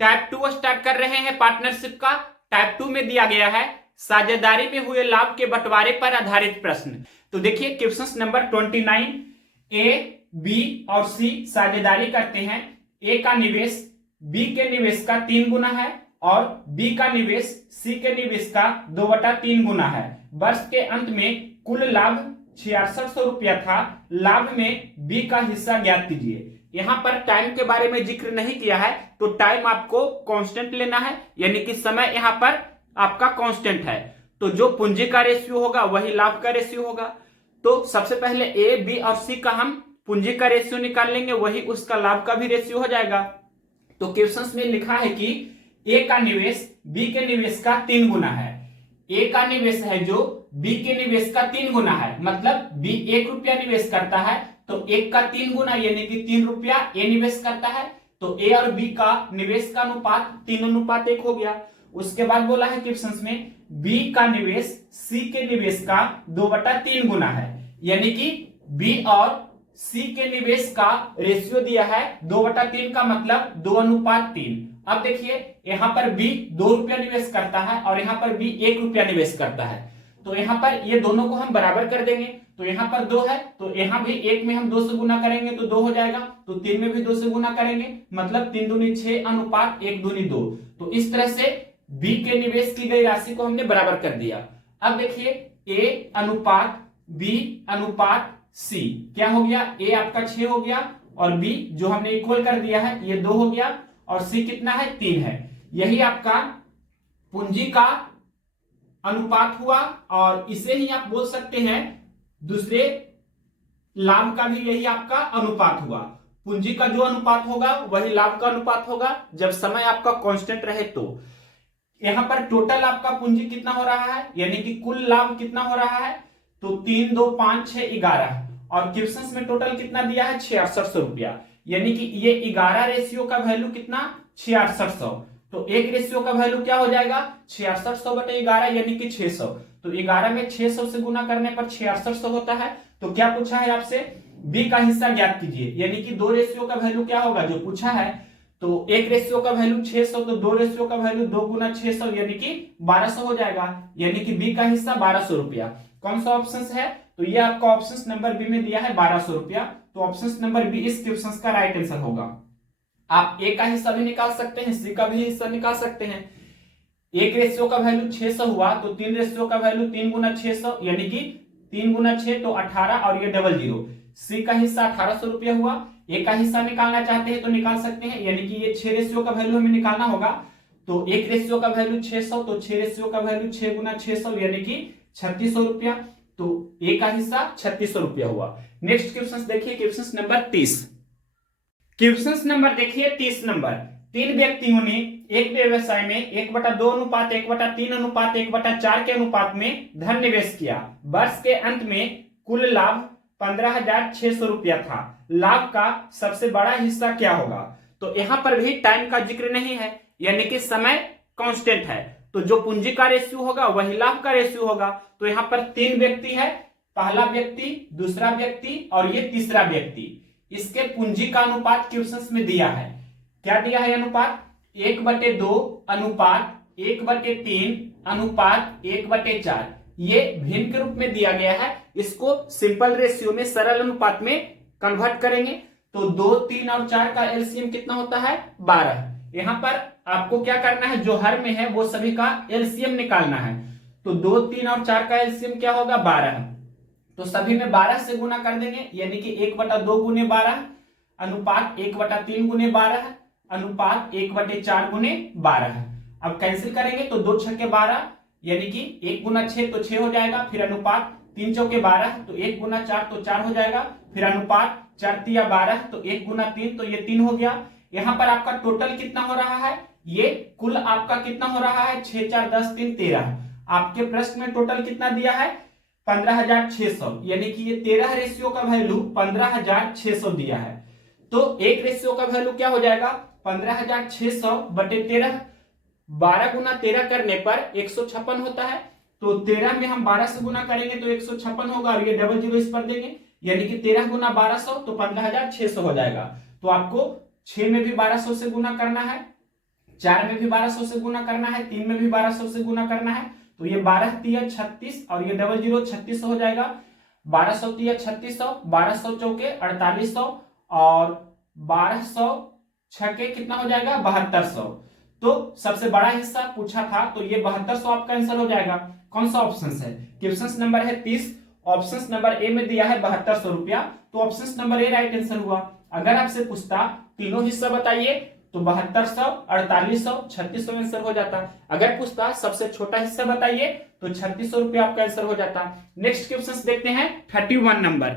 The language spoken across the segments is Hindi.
टाइप 2 स्टार्ट कर रहे हैं पार्टनरशिप का। टाइप 2 में दिया गया है साझेदारी में हुए लाभ के बंटवारे पर आधारित प्रश्न। तो देखिए क्वेश्चन नंबर 29, ए, बी और सी साझेदारी करते हैं। ए का निवेश बी के निवेश का 3 गुना है और बी का निवेश सी के निवेश का 2/3 गुना है। वर्ष के अंत में कुल लाभ 6600 रुपया था। लाभ में बी का हिस्सा ज्ञात कीजिए। यहां पर टाइम के बारे में जिक्र नहीं किया है, तो टाइम आपको कांस्टेंट लेना है, यानी कि समय यहां पर आपका कांस्टेंट है। तो जो पूंजी का रेशियो होगा वही लाभ का रेशियो होगा। तो सबसे पहले ए, बी और सी का हम पूंजी का रेशियो निकाल लेंगे, वही उसका लाभ का भी रेशियो हो जाएगा। तो क्वेश्चन में लिखा है कि ए का निवेश बी के निवेश का 3 गुना है। ए का निवेश है जो बी के निवेश का 3 गुना है, मतलब बी 1 रुपया निवेश करता है तो 1 का 3 गुना यानी कि 3 रुपया ए निवेश करता है। तो ए और बी का निवेश का अनुपात 3:1 हो गया। उसके बाद बोला है क्वेश्चन में बी का निवेश सी के निवेश का 2/3 गुना है, यानी कि बी और सी के निवेश का रेशियो दिया है 2/3 का मतलब 2:3। अब देखिए यहां पर बी 2 रुपया निवेश करता है और यहां पर बी 1 रुपया निवेश करता है। तो यहां पर ये दोनों को हम बराबर कर देंगे। तो यहां पर 2 है तो यहां भी 1 में हम 2 से गुना करेंगे तो 2 हो जाएगा। तो 3 में भी 2 से गुना करेंगे मतलब 3 दूनी 6 अनुपात 1 दूनी 2। तो इस तरह से बी के निवेश की गई राशि को हमने बराबर कर दिया। अब देखिए ए अनुपात बी अनुपात सी क्या हो गया, ए आपका 6 हो गया और बी जो हमने इक्वल कर दिया है ये 2 हो गया और सी कितना है 3 है। यही आपका पूंजी का अनुपात हुआ और इसे ही आप बोल सकते हैं दूसरे लाभ का भी यही आपका अनुपात हुआ। पूंजी का जो अनुपात होगा वही लाभ का अनुपात होगा जब समय आपका कांस्टेंट रहे। तो यहां पर टोटल आपका पूंजी कितना हो रहा है, यानी कि कुल लाभ कितना हो रहा है, तो 3, 2, 5, 6, 11 और क्वेश्चन में टोटल कितना दिया है 6600 रुपया, यानी कि ये 11 रेशियो का वैल्यू कितना 6600। तो एक रेशियो का वैल्यू क्या हो जाएगा 6600/11 यानी कि 600। तो 11 में 600 से गुना करने पर 6600 होता है। तो क्या पूछा है आपसे, बी का हिस्सा ज्ञात कीजिए, यानी कि 2 रेशियो का वैल्यू क्या होगा जो पूछा है। तो एक रेशियो का वैल्यू 600 तो 2 रेशियो का वैल्यू 2 गुना 600 यानी कि 1200 हो जाएगा, यानी कि बी का हिस्सा 1200 रुपया। कौन सा ऑप्शन है, तो ये आपका ऑप्शन नंबर बी में दिया है 1200 रुपया। तो ऑप्शन नंबर बी इस क्वेश्चन का राइट आंसर होगा। आप ए का हिस्सा भी निकाल सकते हैं, सी का भी हिस्सा निकाल सकते हैं। एक रेशियो का वैल्यू 600 हुआ तो 3 रेशियो का वैल्यू 3 गुना 600 यानी कि 3 गुना 6 तो 18 और ये 00। सी का हिस्सा 1800 रुपया हुआ। ए का हिस्सा निकालना चाहते हैं तो निकाल सकते हैं, यानी कि ये 6 रेशियो का वैल्यू हमें निकालना होगा। तो एक रेशियो का वैल्यू 600 तो 6 रेशियो का वैल्यू 6 गुना 600 यानी कि 3600 रुपया। तो ए का हिस्सा 3600 रुपया हुआ। नेक्स्ट क्वेश्चन देखिए क्वेश्चन नंबर 30। क्वेश्चन नंबर देखिए 30 नंबर, 3 व्यक्तियों ने एक व्यवसाय में 1/2 अनुपात 1/3 अनुपात 1/4 के अनुपात में धन निवेश किया। वर्ष के अंत में कुल लाभ 15,600 रुपया था। लाभ का सबसे बड़ा हिस्सा क्या होगा। तो यहां पर भी टाइम का जिक्र नहीं है, यानी कि समय कांस्टेंट है। तो जो पूंजी का रेशियो होगा वही लाभ का रेशियो होगा। तो यहां पर 3 व्यक्ति है, पहला व्यक्ति, दूसरा व्यक्ति और ये तीसरा व्यक्ति। इसके पूंजी का अनुपात क्वेश्चन में दिया है। क्या दिया है अनुपात, 1/2 अनुपात 1/3 अनुपात 1/4। ये भिन्न के रूप में दिया गया है। इसको सिंपल रेशियो में सरल अनुपात में कन्वर्ट करेंगे तो 2, 3 और 4 का एलसीएम कितना होता है 12। यहां पर आपको क्या करना है, जो हर में है वो सभी का एलसीएम निकालना है। तो 2, 3 और 4 का एलसीएम क्या होगा 12। तो सभी में 12 से गुना कर देंगे, यानी कि 1/2 गुने 12 अनुपात 1/3 गुने 12 अनुपात 1/4 गुने 12। अब कैंसिल करेंगे तो 2 छक्के 12 यानी कि 1 गुना 6 तो 6 हो जाएगा। फिर अनुपात 3 चौके 12 तो 1 गुना 4 तो 4 हो जाएगा। फिर अनुपात 4 तिया 12 तो 1 गुना 3 तो ये 3 हो गया। यहां पर आपका टोटल कितना हो रहा है, ये कुल आपका कितना हो रहा है 6, 4, 10, 3, 13। आपके प्रश्न में टोटल कितना दिया है 15,600, यानी कि ये 13 रेशियो का वैल्यू 15,600 दिया है। तो एक रेशियो का वैल्यू क्या हो जाएगा 15,600/13। 12 गुना 13 करने पर 156 होता है। तो 13 में हम 12 से गुना करेंगे तो 156 होगा और ये 00 इस पर देंगे, यानी कि 13 गुना 1200 तो 15,600 हो जाएगा। तो आपको 6 में भी 1200 से गुना करना है, 4 में भी 1200 से गुना करना है, 3 में भी 1200 से गुना करना है। तो ये 12 तिया 36 और ये डबल जीरो 3600 हो जाएगा। 1200 तिया 3600, 1200 चौके 4800 और 1200 छके कितना हो जाएगा 7200। तो सबसे बड़ा हिस्सा पूछा था तो ये 7200 आपका आंसर हो जाएगा। कौन सा ऑप्शन है? क्वेश्चन नंबर है 30, ऑप्शन नंबर ए में दिया है 7200 रुपया, तो option number A right answer हुआ। अगर आपसे पूछता तीनों हिस्सा बताइए तो 7200, 4800, 3600 आंसर हो जाता। अगर पूछता सबसे छोटा हिस्सा बताइए तो 3600 रुपया आपका आंसर हो जाता। नेक्स्ट क्वेश्चन देखते हैं 31 नंबर।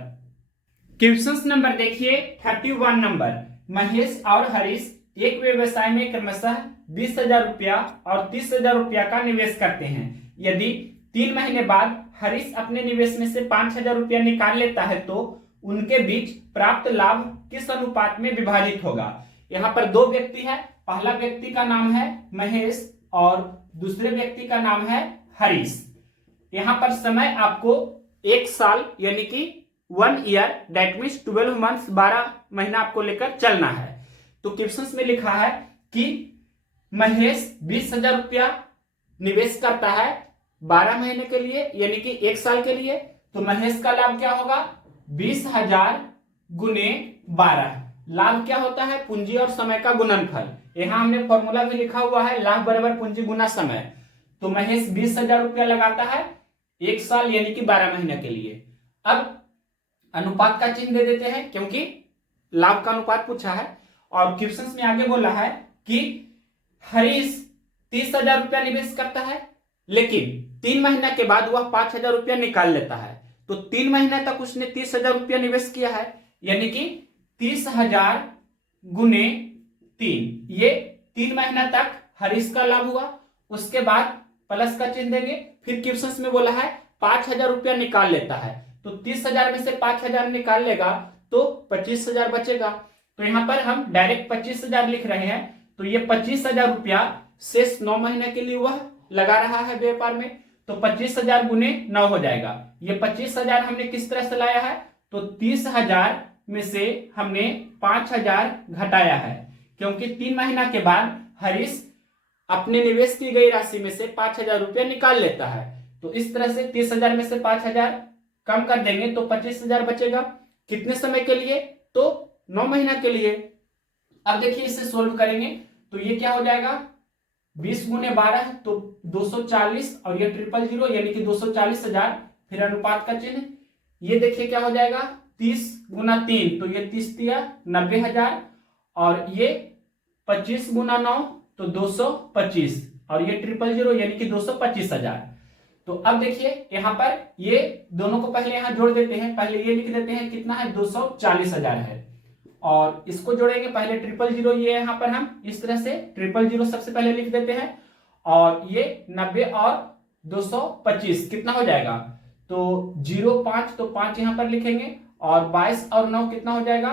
क्वेश्चन नंबर देखिए 31 नंबर। महेश और हरीश एक व्यवसाय में क्रमशः 20,000 रुपया और 30,000 रुपया का निवेश करते हैं। यदि 3 महीने बाद हरीश अपने निवेश में से 5,000 रुपया निकाल लेता है तो उनके बीच प्राप्त लाभ किस अनुपात में विभाजित होगा? यहाँ पर दो व्यक्ति है, पहला व्यक्ति का नाम है महेश और दूसरे व्यक्ति का नाम है हरीश। यहाँ पर समय आपको 1 साल यानी कि 1 ईयर दैट मीन्स 12 मंथ्स 12 महीना आपको लेकर चलना है। तो क्वेश्चन में लिखा है कि महेश 20,000 रुपया निवेश करता है 12 महीने के लिए यानी कि 1 साल के लिए। तो महेश का लाभ क्या होगा? 20,000 गुने 12। लाभ क्या होता है? पूंजी और समय का गुणनफल। यहां हमने फॉर्मूला भी लिखा हुआ है, लाभ बराबर पूंजी गुना समय। तो महेश 20,000 रुपया लगाता है 1 साल यानी कि 12 महीने के लिए। अब अनुपात का चिन्ह दे देते हैं क्योंकि लाभ का अनुपात पूछा है। और क्वेश्चन में आगे बोला है कि हरीश 30,000 रुपया निवेश करता है लेकिन 3 महीने के बाद वह 5,000 रुपया निकाल लेता है। तो 3 महीने तक उसने 30,000 रुपया निवेश किया है यानी कि 30,000 गुने 3, ये 3 महीना तक हरीश का लाभ हुआ। उसके बाद प्लस का चिन्ह देंगे। फिर क्वेश्चन में बोला है 5,000 रुपया निकाल लेता है तो 30,000 में से 5,000 निकाल लेगा तो 25,000 बचेगा। तो यहां पर हम डायरेक्ट 25,000 लिख रहे हैं। तो ये 25,000 रुपया शेष 9 महीने के लिए वह लगा रहा है व्यापार में। तो 25,000 गुने 9 हो जाएगा। ये 25,000 हमने किस तरह से लाया है? तो 30,000 में से हमने 5,000 घटाया है क्योंकि 3 महीना के बाद हरीश अपने निवेश की गई राशि में से 5,000 रुपया निकाल लेता है। तो इस तरह से 30,000 में से 5,000 कम कर देंगे तो 25,000 बचेगा। कितने समय के लिए? तो 9 महीना के लिए। अब देखिए इसे सोल्व करेंगे तो ये क्या हो जाएगा? 20 गुने 12 तो 240 और ये 000 यानी कि 240,000। फिर अनुपात का चिन्ह, ये देखिए क्या हो जाएगा? 30 गुना 3 तो ये 30 तिया 90,000 और ये 25 गुना 9 तो 225 और ये 000 यानी कि 225,000। तो अब देखिए यहां पर ये दोनों को पहले यहां जोड़ देते हैं। पहले ये लिख देते हैं कितना है? 240,000 है और इसको जोड़ेंगे पहले 000 ये यहां पर हम इस तरह से 000 सबसे पहले लिख देते हैं और ये 90 और 225 कितना हो जाएगा? तो 05 तो 5 यहां पर लिखेंगे और 22 और 9 कितना हो जाएगा?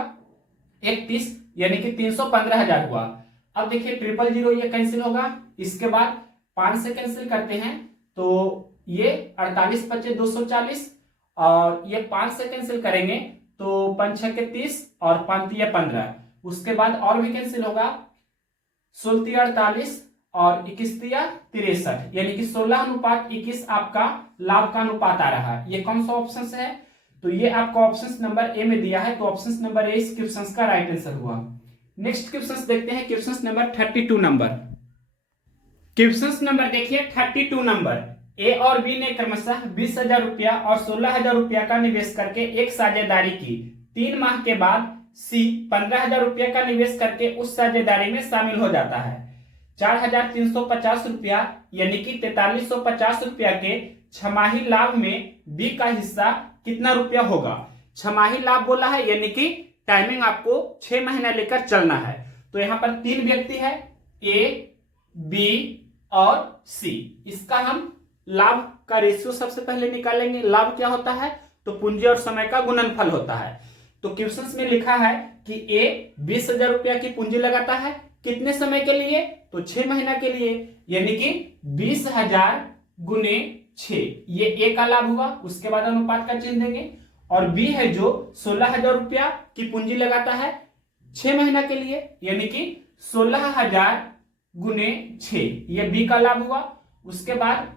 31 यानी कि 315,000 हुआ। अब देखिए 000 ये कैंसिल होगा, इसके बाद 5 से कैंसिल करते हैं तो ये 48 बचे 240 और ये 5 से कैंसिल करेंगे तो 5 6 के 30 और 5 तिया 15। उसके बाद और भी कैंसिल होगा, 16 तिया 48 और 21 तिया 63 यानी कि 16:21 आपका लाभ का अनुपात आ रहा है। ये कौन सा ऑप्शन है? तो ये आपका ऑप्शन नंबर ए में दिया है। तो ऑप्शन नंबर ए इस क्वेश्चन का राइट आंसर हुआ। नेक्स्ट क्वेश्चन देखते हैं, question number 32 number. Question number देखिए 32 नंबर। ए और बी ने क्रमशः 20,000 रुपया और 16,000 रुपया का निवेश करके एक साझेदारी की। 3 माह के बाद सी 15,000 रुपया का निवेश करके उस साझेदारी में शामिल हो जाता है। 4,350 रुपया यानी कि 4,350 रुपया के छमाही लाभ में बी का हिस्सा कितना रुपया होगा? छमाही लाभ बोला है यानी कि टाइमिंग आपको 6 महीना लेकर चलना है। तो यहां पर 3 व्यक्ति है, ए, बी और सी। इसका हम लाभ का रेशियो सबसे पहले निकालेंगे। लाभ क्या होता है? तो पूंजी और समय का गुणनफल होता है। तो क्वेश्चन में लिखा है कि ए 20,000 रुपया की पूंजी लगाता है कितने समय के लिए? तो 6 महीना के लिए यानी कि 20,000 गुने 6, ये ए का लाभ हुआ। उसके बाद अनुपात का चिन्ह देंगे। और बी है जो 16,000 रुपया की पूंजी लगाता है 6 महीना के लिए यानी कि 16,000 गुने 6, ये बी का लाभ हुआ। उसके बाद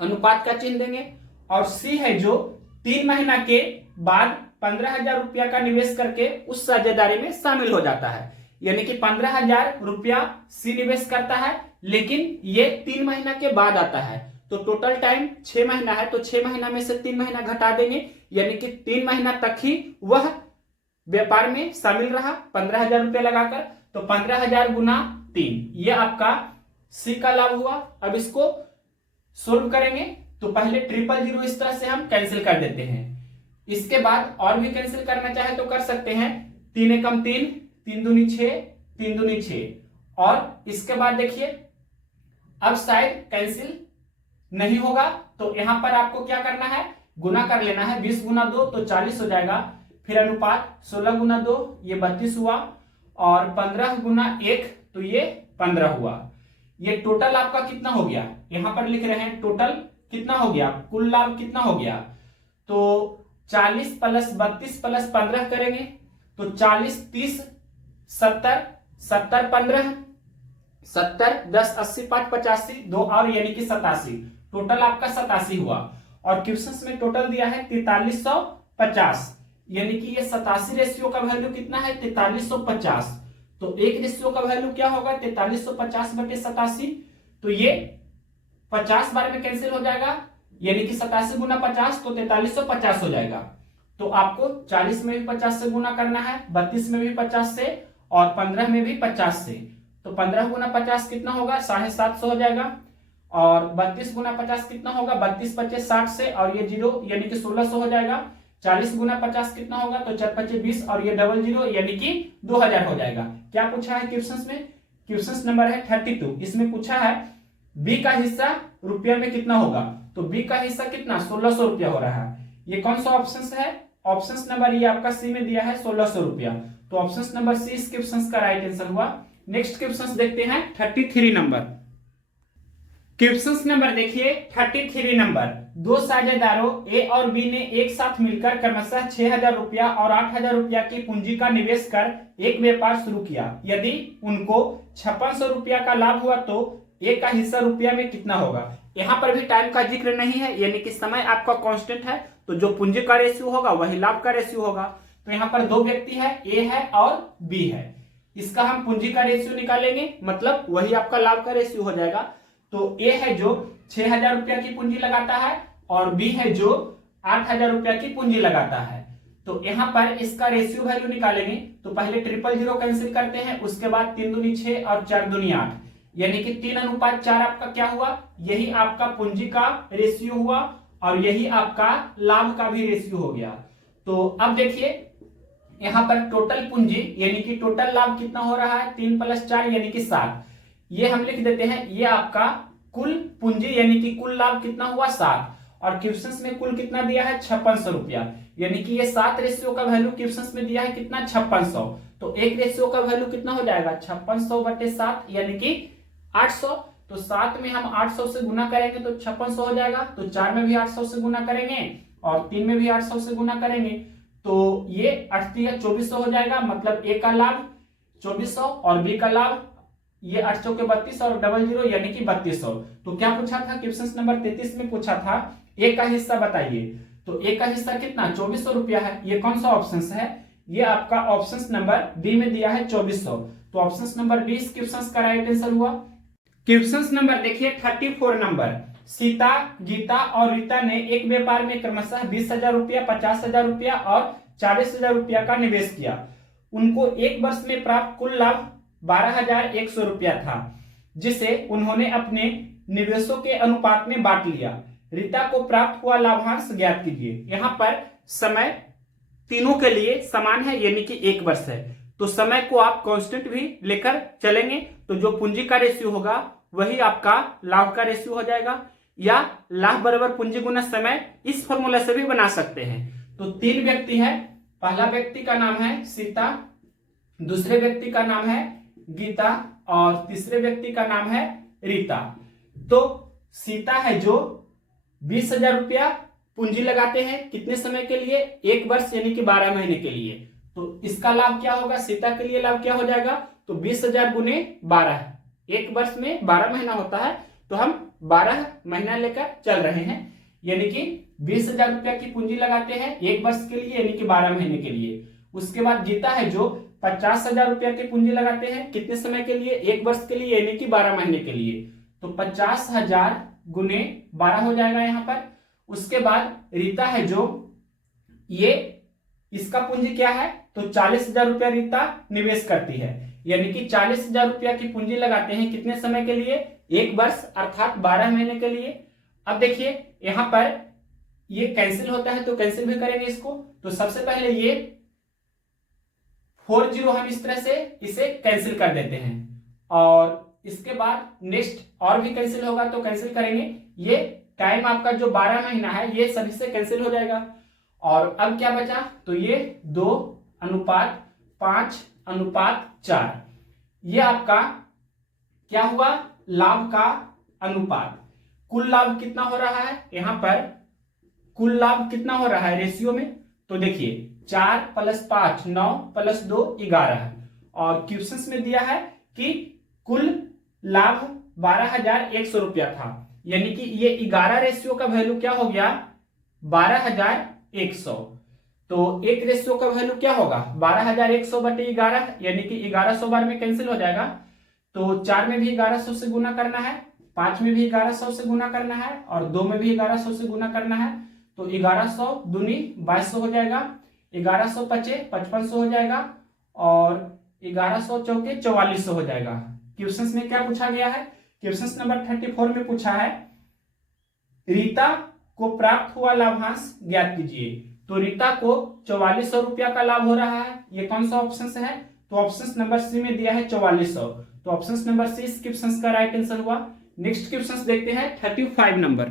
अनुपात का चिन्ह देंगे। और सी है जो 3 महीना के बाद 15,000 रुपया का निवेश करके उस साझेदारी में शामिल हो जाता है। यानी कि 15,000 रुपया सी निवेश करता है, लेकिन ये 3 महीना के बाद आता है। तो टोटल टाइम 6 महीना है, तो 6 महीना में से 3 महीना घटा देंगे, यानी कि 3 महीना तक ही वह व्यापार में शामिल रहा 15,000 रुपया लगाकर। तो 15,000 गुना 3, ये आपका सी का लाभ हुआ। अब इसको सोल्व करेंगे तो पहले 000 इस तरह से हम कैंसिल कर देते हैं। इसके बाद और भी कैंसिल करना चाहे तो कर सकते हैं। 3 एकम 3, 3 दूनी 6, 3 दूनी 6। और इसके बाद देखिए अब शायद कैंसिल नहीं होगा, तो यहां पर आपको क्या करना है, गुना कर लेना है। 20 गुना 2 तो 40 हो जाएगा। फिर अनुपात 16 गुना 2 ये 32 हुआ, और 15 गुना 1 तो ये 15 हुआ। ये टोटल आपका कितना हो गया, यहां पर लिख रहे हैं टोटल कितना हो गया, कुल लाभ कितना हो गया। तो 40 प्लस 32 प्लस 15 करेंगे तो 40 30 70 70 15 70 10 80 5 85 2 और यानी कि 87, टोटल आपका 87 हुआ। और क्वेश्चंस में टोटल दिया है 4350, यानी कि ये 87 रेशियो का वैल्यू कितना है 4350। तो एक रेशियो का वैल्यू क्या होगा 4350 बटे 87, तो ये 50 बार में कैंसिल हो जाएगा, यानी कि 87 गुना 50 तो 4350 हो जाएगा। तो आपको 40 में भी 50 से गुना करना है, 32 में भी 50 से, और 15 में भी 50 से। तो 15 गुना 50 कितना होगा 750 हो जाएगा। और 32 गुना 50 कितना होगा 32 25 60 से, और ये 0 यानी कि 1600 हो जाएगा। 40 गुना 50 कितना होगा तो 4 25 20, और ये 00 यानी कि 2000 हो जाएगा। क्या पूछा है क्वेश्चंस में, क्वेश्चंस नंबर है 32। इसमें पूछा है बी का हिस्सा रुपया में कितना होगा, तो बी का हिस्सा कितना 1600 रुपया हो रहा है। ये कौन सा ऑप्शन है, ऑप्शन नंबर ये आपका सी में दिया है 1600 रुपया। तो ऑप्शन नंबर सी इस क्वेश्चन का राइट आंसर हुआ। नेक्स्ट क्वेश्चन देखते हैं 33 नंबर। क्वेश्चन नंबर देखिए 33 नंबर। दो साझेदारों ए और बी ने एक साथ मिलकर क्रमशः 6,000 रुपया और 8,000 रुपया की पूंजी का निवेश कर एक व्यापार शुरू किया। यदि उनको 5600 रुपया का लाभ हुआ तो ए का हिस्सा रुपया में कितना होगा। यहाँ पर भी टाइम का जिक्र नहीं है, यानी कि समय आपका कांस्टेंट है, तो जो पूंजी का रेशियो होगा वही लाभ का रेशियो होगा। तो यहाँ पर दो व्यक्ति है, ए है और बी है, इसका हम पूंजी का रेशियो निकालेंगे, मतलब वही आपका लाभ का रेशियो हो जाएगा। तो ए है जो 6,000 रुपया की पूंजी लगाता है और बी है जो 8,000 रुपया की पूंजी लगाता है। तो यहाँ पर इसका रेशियो वैल्यू निकालेंगे तो पहले 000 कैंसिल करते हैं, उसके बाद 3 दूनी 6 और 4 दूनी 8, यानी कि 3:4 आपका क्या हुआ, यही आपका पूंजी का रेशियो हुआ और यही आपका लाभ का भी रेशियो हो गया। तो अब देखिए यहाँ पर टोटल पूंजी यानी कि टोटल लाभ कितना हो रहा है 3 + 4 यानी कि 7, ये हम लिख देते हैं। ये आपका कुल पूंजी यानी कि कुल लाभ कितना हुआ 7, और क्वेश्चंस में कुल कितना दिया है 5600 रुपया, यानी कि ये 7 रेशियो का वैल्यू क्वेश्चंस में दिया है कितना 5600। तो एक रेशियो का वैल्यू कितना हो जाएगा 5600 बटे 7 यानी कि 800। तो 7 में हम 800 से गुना करेंगे तो 5600 हो जाएगा। तो 4 में भी 800 से गुना करेंगे और 3 में भी 800 से गुना करेंगे तो ये 8 2400 हो जाएगा। मतलब ए का लाभ 2400 और बी का लाभ ये 800 के 32 और 00 यानी कि 3200। तो क्या पूछा था क्वेश्चन नंबर 33 में पूछा था ए का हिस्सा बताइए। तो ए का हिस्सा कितना 2400 रुपया है। ये कौन सा ऑप्शन है, ये आपका ऑप्शन नंबर डी में दिया है 2400। तो ऑप्शन नंबर डी इस क्वेश्चन का राइट आंसर हुआ। क्वेश्चन नंबर देखिए 34 नंबर। सीता, गीता और रीता ने एक व्यापार में क्रमशः 20,000 रुपया, 50,000 रुपया और 40,000 रुपया का निवेश किया। उनको एक वर्ष में प्राप्त कुल लाभ 12,100 रुपया था, जिसे उन्होंने अपने निवेशों के अनुपात में बांट लिया। रीता को प्राप्त हुआ लाभांश ज्ञात कीजिए। यहाँ पर समय तीनों के लिए समान है यानी कि 1 वर्ष है, तो समय को आप कांस्टेंट भी लेकर चलेंगे तो जो पूंजी का रेशियो होगा वही आपका लाभ का रेशियो हो जाएगा, या लाभ बराबर पूंजी गुना समय इस फॉर्मूला से भी बना सकते हैं। तो 3 व्यक्ति है, पहला व्यक्ति का नाम है सीता, दूसरे व्यक्ति का नाम है गीता और तीसरे व्यक्ति का नाम है रीता। तो सीता है जो 20,000 रुपया पूंजी लगाते हैं, कितने समय के लिए 1 वर्ष यानी कि 12 महीने के लिए। तो इसका लाभ क्या होगा, सीता के लिए लाभ क्या हो जाएगा तो 20,000 गुने 12 एक वर्ष में 12 महीना होता है, तो हम 12 महीना लेकर चल रहे हैं, यानी कि 20,000 रुपया की पूंजी लगाते हैं एक वर्ष के लिए, यानी कि 12 महीने के लिए। उसके बाद जीता है जो 50,000 रुपया की पूंजी लगाते हैं कितने समय के लिए, एक वर्ष के लिए, यानी कि 12 महीने के लिए। तो 50,000 गुने 12 हो जाएगा यहाँ पर। उसके बाद रीता है जो ये इसका पूंजी क्या है, तो 40,000 रुपया रीता निवेश करती है, यानी कि 40,000 रुपया की पूंजी लगाते हैं कितने समय के लिए, एक वर्ष अर्थात 12 महीने के लिए। अब देखिए यहां पर ये कैंसिल होता है तो कैंसिल भी करेंगे इसको। तो सबसे पहले ये 40 हम इस तरह से इसे कैंसिल कर देते हैं, और इसके बाद नेक्स्ट और भी कैंसिल होगा तो कैंसिल करेंगे। ये टाइम आपका जो 12 महीना है ये सभी से कैंसिल हो जाएगा। और अब क्या बचा, तो ये 2:5:4 ये आपका क्या हुआ, लाभ का अनुपात। कुल लाभ कितना हो रहा है, यहां पर कुल लाभ कितना हो रहा है रेशियो में, तो देखिए 4 + 5 9 + 2 11, और क्वेश्चंस में दिया है कि कुल लाभ 12,100 रुपया था, यानी कि ये 11 रेशियो का वैल्यू क्या हो गया, 12,100। तो एक रेशियो का वैल्यू क्या होगा, 12,100 बटे 11, यानी कि 1100 बार में कैंसिल हो जाएगा। तो 4 में भी 1100 से गुना करना है, 5 में भी 1100 से गुना करना है, और 2 में भी 1100 से गुना करना है। तो 1100 दूनी 2200 हो जाएगा, 1100 पचे 5500 हो जाएगा, और 1100 चौके 4400 हो जाएगा। क्वेश्चंस में क्या पूछा गया है, क्वेश्चंस नंबर 34 में पूछा है रीता को प्राप्त हुआ लाभांश ज्ञात कीजिए। तो रीता को 4400 रुपया का लाभ हो रहा है, ये कौन सा ऑप्शन है, तो ऑप्शन नंबर सी में दिया है 4400, तो ऑप्शन नंबर सी इस क्वेश्चन का राइट आंसर हुआ। नेक्स्ट क्वेश्चन देखते हैं 35 नंबर।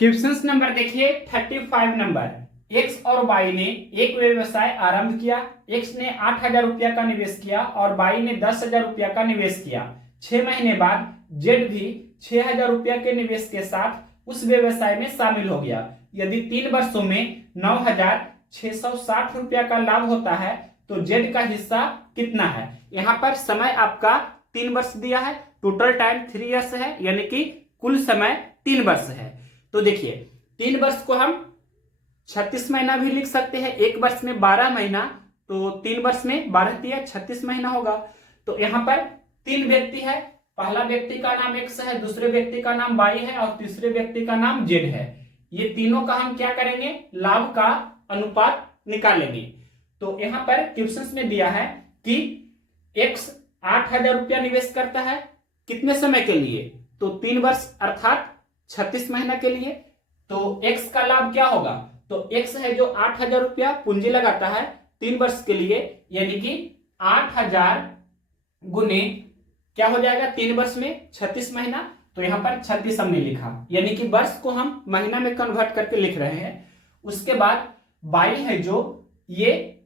क्वेश्चन नंबर देखिए 35 नंबर, एक्स और वाई ने एक व्यवसाय आरंभ किया। एक्स ने 8,000 रुपया का निवेश किया और वाई ने 10,000 रुपया का निवेश किया। 6 महीने बाद जेड भी 6,000 रुपया के निवेश के साथ उस व्यवसाय में शामिल हो गया। यदि 3 वर्षों में 9,660 रुपया का लाभ होता है तो जेड का हिस्सा कितना है। यहाँ पर समय आपका 3 वर्ष दिया है, टोटल टाइम 3 इयर्स है, यानी कि कुल समय 3 वर्ष है। तो देखिए 3 वर्ष को हम 36 महीना भी लिख सकते हैं, एक वर्ष में 12 महीना, तो 3 वर्ष में 12 36 महीना होगा। तो यहाँ पर 3 व्यक्ति है, पहला व्यक्ति का नाम एक्स है, दूसरे व्यक्ति का नाम वाई है, और तीसरे व्यक्ति का नाम जेड है। ये तीनों का हम क्या करेंगे, लाभ का अनुपात निकालेंगे। तो यहाँ पर क्वेश्चंस में दिया है कि एक्स 8,000 रुपया निवेश करता है कितने समय के लिए, तो 3 वर्ष अर्थात 36 महीना के लिए। तो एक्स का लाभ क्या होगा, तो एक्स है जो 8,000 रुपया पूंजी लगाता है 3 वर्ष के लिए, यानी कि 8,000 गुने क्या हो जाएगा 3 वर्ष में 36 महीना, तो यहां पर 36 हमने लिखा, यानी कि वर्ष को हम महीना में कन्वर्ट करके लिख रहे हैं। उसके बाद बाई है जो ये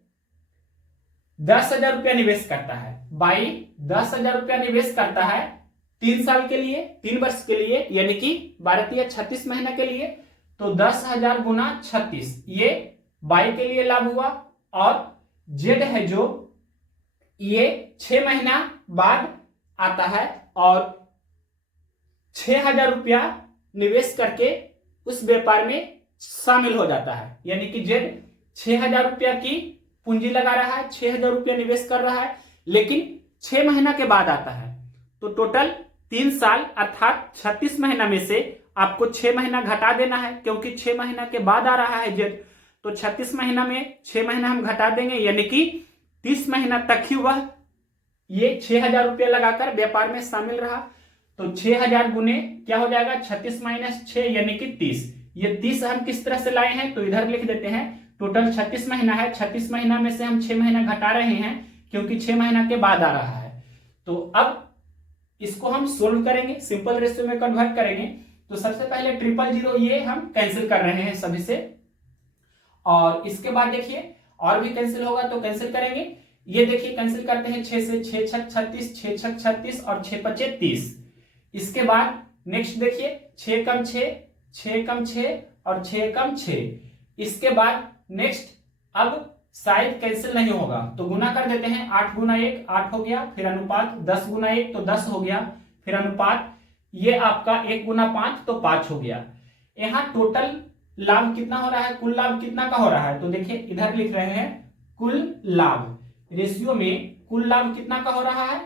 10,000 रुपया निवेश करता है, बाई 10,000 रुपया निवेश करता है 3 साल के लिए, 3 वर्ष के लिए, यानी कि 12 36 महीना के लिए। तो 10,000 गुना 36 ये बाई के लिए लाभ हुआ। और जेड है जो ये 6 महीना बाद आता है और 6,000 रुपया निवेश करके उस व्यापार में शामिल हो जाता है, यानी कि जेड 6,000 रुपया की पूंजी लगा रहा है, 6,000 रुपया निवेश कर रहा है, लेकिन 6 महीना के बाद आता है। तो टोटल 3 साल अर्थात 36 महीना में से आपको 6 महीना घटा देना है, क्योंकि 6 महीना के बाद आ रहा है जेड। तो 36 महीना में 6 महीना हम घटा देंगे, यानी कि 30 महीना तक ही वह ये 6,000 रुपया लगाकर व्यापार में शामिल रहा। तो 6,000 गुने क्या हो जाएगा 36 - 6 यानी कि 30। ये 30 हम किस तरह से लाए हैं, तो इधर लिख देते हैं। टोटल 36 महीना है, 36 महीना में से हम 6 महीना घटा रहे हैं क्योंकि 6 महीना के बाद आ रहा है। तो अब इसको हम सोल्व करेंगे, सिंपल रेशियो में कन्वर्ट करेंगे। तो सबसे पहले 000 ये हम कैंसिल कर रहे हैं सभी से, और इसके बाद देखिए और भी कैंसिल होगा तो कैंसिल करेंगे। ये देखिए कैंसिल करते हैं 6 से, 6 छक 36, 6 छक 36 और 6 पचे 30। इसके बाद नेक्स्ट देखिए 6 कम 6, 6 कम 6 और 6 कम 6। इसके बाद नेक्स्ट अब शायद कैंसिल नहीं होगा, तो गुना कर देते हैं। 8 गुना 1 8 हो गया, फिर अनुपात 10 गुना 1 तो 10 हो गया, फिर अनुपात ये आपका 1 गुना 5 तो 5 हो गया। यहाँ टोटल लाभ कितना हो रहा है, कुल लाभ कितना का हो रहा है, तो देखिए इधर लिख रहे हैं कुल लाभ, रेशियो में कुल लाभ कितना का हो रहा है,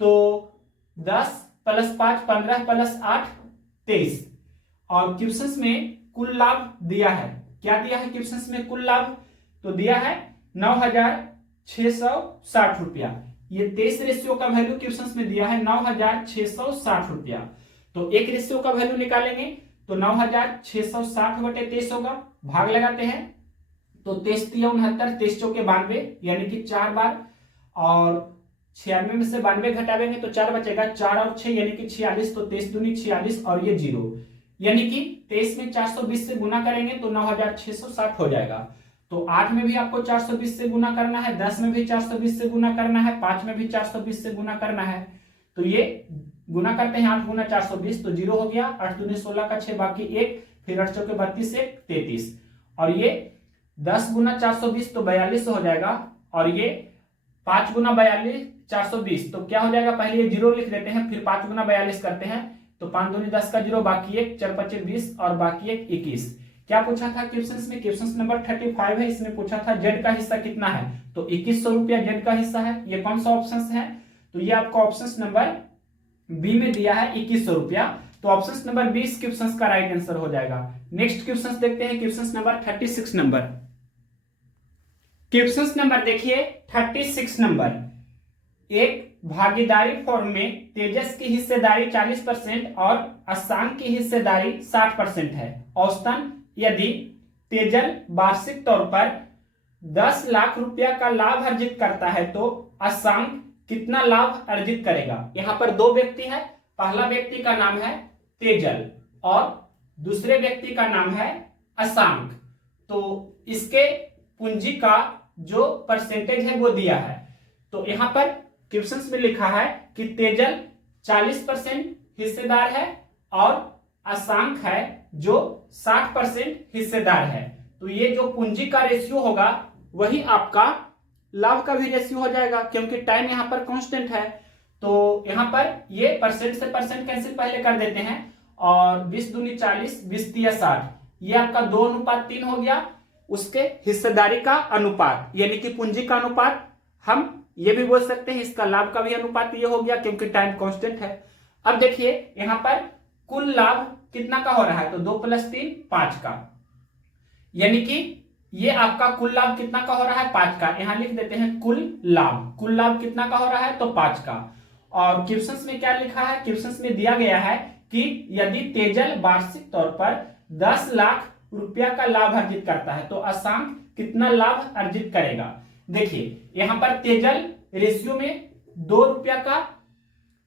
तो 10 + 5 15 + 8 23। और क्वेश्चंस में कुल लाभ दिया है, क्या दिया है क्वेश्चंस में कुल लाभ, तो दिया है 9660 रुपया। ये 23 रेशियो का वैल्यू क्वेश्चंस में दिया है 9660 रुपया। तो एक रेशियो का वैल्यू निकालेंगे तो 9660 बटे 23 होगा, भाग लगाते हैं तो 23 × 69 23 × 4 92 यानी कि 4 बार, और 96 में से 92 घटावेंगे तो 4 बचेगा, 4 और 6 यानी कि 46, तो 23 दूनी 46 और ये 0, यानी कि 23 में 420 से गुना करेंगे तो 9660 हो जाएगा। तो 8 में भी आपको 420 से गुना करना है, 10 में भी 420 से गुना करना है, 5 में भी 420 से गुना करना है। तो ये गुना करते हैं 8 गुना 420 तो 0 हो गया, 8 दूनी 16 का 6 बाकी 1, फिर 8 चौके 32 1 33, और ये 10 गुना 420 तो 42 हो जाएगा, और ये 5 गुना 42 420 तो क्या हो जाएगा, पहले ये 0 लिख देते हैं, फिर 5 गुना 42 करते हैं तो 5 दूनी 10 का 0 बाकी 1 4 5 20 और बाकी 1 21। क्या पूछा था क्वेश्चंस में, क्वेश्चंस नंबर 35 है, इसमें पूछा था जेड का हिस्सा कितना है, तो 2100 रुपया जेड का हिस्सा है। ये कौन सा ऑप्शन है, तो ये आपका ऑप्शन नंबर बी में दिया है 2100 रुपया, तो ऑप्शन नंबर 20 क्वेश्चन का राइट आंसर हो जाएगा। नेक्स्ट क्वेश्चन देखते हैं, question number 36 number. Question number देखिए 36 नंबर, एक भागीदारी फॉर्म में तेजस की हिस्सेदारी 40% और अशांक की हिस्सेदारी 60% है। औसतन यदि तेजल वार्षिक तौर पर 10 लाख रुपया का लाभ अर्जित करता है तो अशांक कितना लाभ अर्जित करेगा। यहाँ पर दो व्यक्ति है, पहला व्यक्ति का नाम है तेजल और दूसरे व्यक्ति का नाम है अशांक। तो इसके पूंजी का जो परसेंटेज है वो दिया है। तो यहाँ पर क्वेश्चंस में लिखा है कि तेजल 40% हिस्सेदार है और अशांक है जो 60% हिस्सेदार है। तो ये जो पूंजी का रेशियो होगा वही आपका लाभ का भी रेशियो हो जाएगा, क्योंकि टाइम यहाँ पर कांस्टेंट है। तो यहाँ पर ये परसेंट से परसेंट कैंसिल पहले कर देते हैं, और 20 दूनी 40 20 तिया 60, ये आपका 2:3 हो गया। उसके हिस्सेदारी का अनुपात यानी कि पूंजी का अनुपात, हम ये भी बोल सकते हैं इसका लाभ का भी अनुपात ये हो गया, क्योंकि टाइम कांस्टेंट है। अब देखिए यहाँ पर कुल लाभ कितना का हो रहा है, तो 2 + 3 5 का, यानी कि ये आपका कुल लाभ कितना का हो रहा है 5 का। यहां लिख देते हैं कुल लाभ कितना का हो रहा है, तो 5 का। और क्वेश्चंस में क्या लिखा है, क्वेश्चंस में दिया गया है कि यदि तेजल वार्षिक तौर पर 10 लाख रुपया का लाभ अर्जित करता है तो अशांक कितना लाभ अर्जित करेगा। देखिए यहाँ पर तेजल रेशियो में 2 रुपया का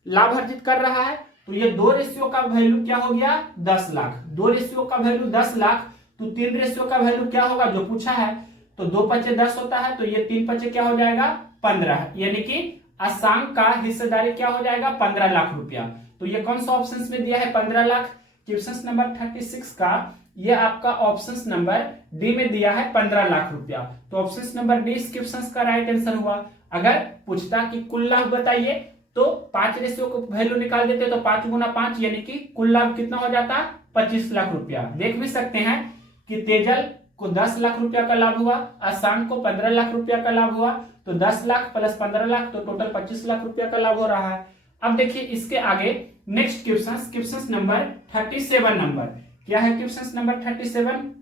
लाभ अर्जित कर रहा है, तो ये 2 रेशियो का वैल्यू क्या हो गया 10 लाख, 2 रेशियो का वैल्यू 10 लाख, तो 3 रेशियो का वैल्यू क्या होगा जो पूछा है, तो 2 × 10 होता है, तो ये 3 × क्या हो जाएगा 15, यानी कि अशांक का हिस्सेदारी क्या हो जाएगा 15 लाख रुपया। तो ये कौन सा ऑप्शन में दिया है 15 लाख। क्वेश्चन नंबर 36 का ये आपका ऑप्शन नंबर डी में दिया है 15 लाख रुपया। तो ऑप्शन नंबर डी इस क्वेश्चन का राइट आंसर हुआ। अगर पूछता कि कुल लाभ बताइए तो 5 रेशियो को वैल्यू निकाल देते, तो 5 × 5 यानी कि कुल लाभ कितना हो जाता 25 लाख रुपया। देख भी सकते हैं कि तेजल को 10 लाख रुपया का लाभ हुआ, अशांक को 15 लाख रुपया का लाभ हुआ, तो 10 लाख + 15 लाख तो टोटल 25 लाख रुपया का लाभ हो रहा है। अब देखिए इसके आगे नेक्स्ट क्वेश्चन नंबर 37 नंबर क्या है। क्वेश्चन नंबर 37,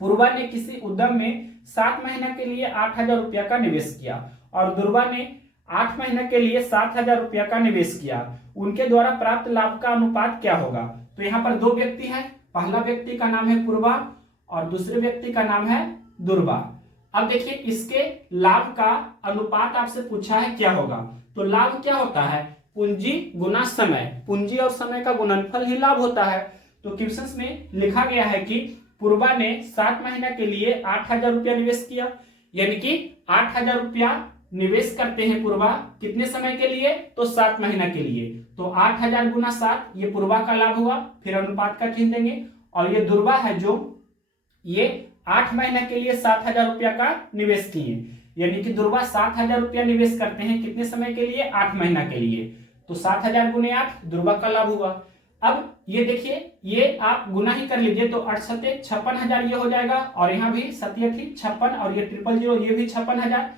पूर्वा ने किसी उद्यम में 7 महीने के लिए 8000 रुपया का निवेश किया और दुर्वा ने 8 महीने के लिए 7000 रुपया का निवेश किया। उनके द्वारा प्राप्त लाभ का अनुपात क्या होगा। तो यहाँ पर 2 व्यक्ति हैं, पहला व्यक्ति का नाम है पूर्वा और दूसरे व्यक्ति का नाम है दुर्वा। अब देखिए इसके लाभ का अनुपात आपसे पूछा है क्या होगा। तो लाभ क्या होता है, पूंजी गुना समय, पूंजी और समय का गुणनफल ही लाभ होता है। तो क्वेश्चन में लिखा गया है कि पूर्वा ने 7 महीने के लिए 8000 रुपया निवेश किया, यानी कि 8000 रुपया निवेश करते हैं पूर्वा कितने समय के लिए, तो 7 महीने के लिए। तो 8000 × 7 ये पूर्वा का लाभ हुआ, फिर अनुपात का चिन्ह देंगे। और ये दुर्वा है जो ये 8 महीने के लिए 7,000 रुपया का निवेश किए, यानी कि ध्रुवा 7,000 रुपया निवेश करते हैं कितने समय के लिए? 8 महीना के लिए। तो 7,000 गुने 8 ध्रुवा का लाभ हुआ। अब ये देखिए, ये आप गुना ही कर लीजिए तो 8 सते 56,000 ये हो जाएगा, और यहाँ भी 56 और ये 000 ये भी 56,000।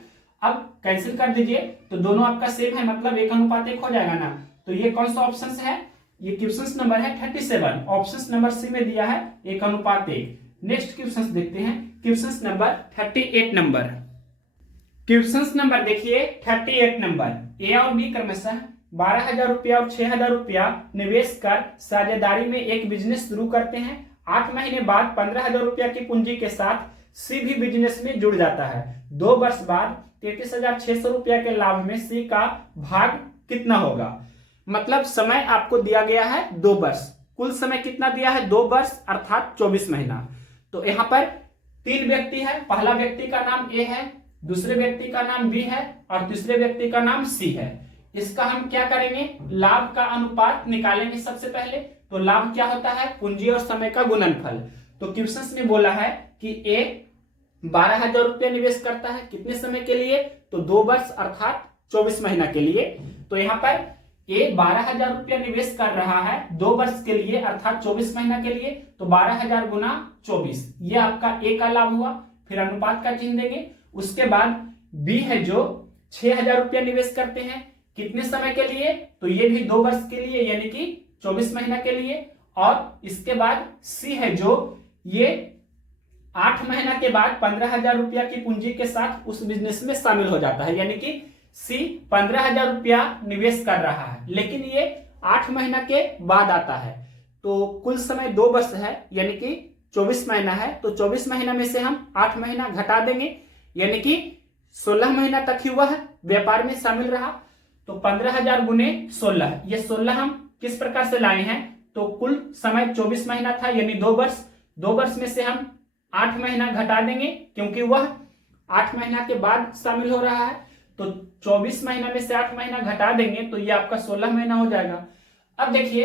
अब कैंसिल कर दीजिए तो दोनों आपका सेम है, मतलब 1:1 हो जाएगा ना। तो ये कौन सा ऑप्शन है? ये क्वेश्चन नंबर है 37, ऑप्शन नंबर सी में दिया है 1:1। नेक्स्ट क्वेश्चन देखते हैं, question number 38 number. Question number देखिए 38 नंबर, ए और बी क्रमशः 12,000 रुपया और 6,000 रुपया निवेश कर साझेदारी में एक बिजनेस शुरू करते हैं। 8 महीने बाद 15,000 रुपया की पूंजी के साथ सी भी बिजनेस में जुड़ जाता है। 2 वर्ष बाद 33,600 रुपया के लाभ में सी का भाग कितना होगा? मतलब समय आपको दिया गया है 2 वर्ष, कुल समय कितना दिया है? 2 वर्ष अर्थात 24 महीना। तो यहाँ पर 3 व्यक्ति है, पहला व्यक्ति का नाम ए है, दूसरे व्यक्ति का नाम बी है और तीसरे व्यक्ति का नाम सी है। इसका हम क्या करेंगे? लाभ का अनुपात निकालेंगे सबसे पहले। तो लाभ क्या होता है? पूंजी और समय का गुणनफल। तो क्वेश्चन में बोला है कि ए 12,000 रुपया निवेश करता है कितने समय के लिए? तो 2 वर्ष अर्थात 24 महीना के लिए। तो यहाँ पर ए 12,000 रुपया निवेश कर रहा है 2 वर्ष के लिए अर्थात 24 महीना के लिए। तो 12,000 गुना 24, ये आपका ए का लाभ हुआ। फिर अनुपात का चिन्ह देंगे। उसके बाद बी है जो 6,000 रुपया निवेश करते हैं कितने समय के लिए? तो ये भी 2 वर्ष के लिए यानी कि 24 महीना के लिए। और इसके बाद सी है जो ये 8 महीना के बाद 15,000 रुपया की पूंजी के साथ उस बिजनेस में शामिल हो जाता है, यानी कि सी 15,000 रुपया निवेश कर रहा है, लेकिन ये 8 महीना के बाद आता है। तो कुल समय 2 वर्ष है यानी कि 24 महीना है। तो 24 महीना में से हम 8 महीना घटा देंगे, यानी कि 16 महीना तक ही वह व्यापार में शामिल रहा। तो 15,000 गुने 16, ये 16 हम किस प्रकार से लाए हैं? तो कुल समय 24 महीना था यानी 2 वर्ष। 2 वर्ष में से हम 8 महीना घटा देंगे क्योंकि वह 8 महीना के बाद शामिल हो रहा है। तो 24 महीना में से 8 महीना घटा देंगे तो ये आपका 16 महीना हो जाएगा। अब देखिए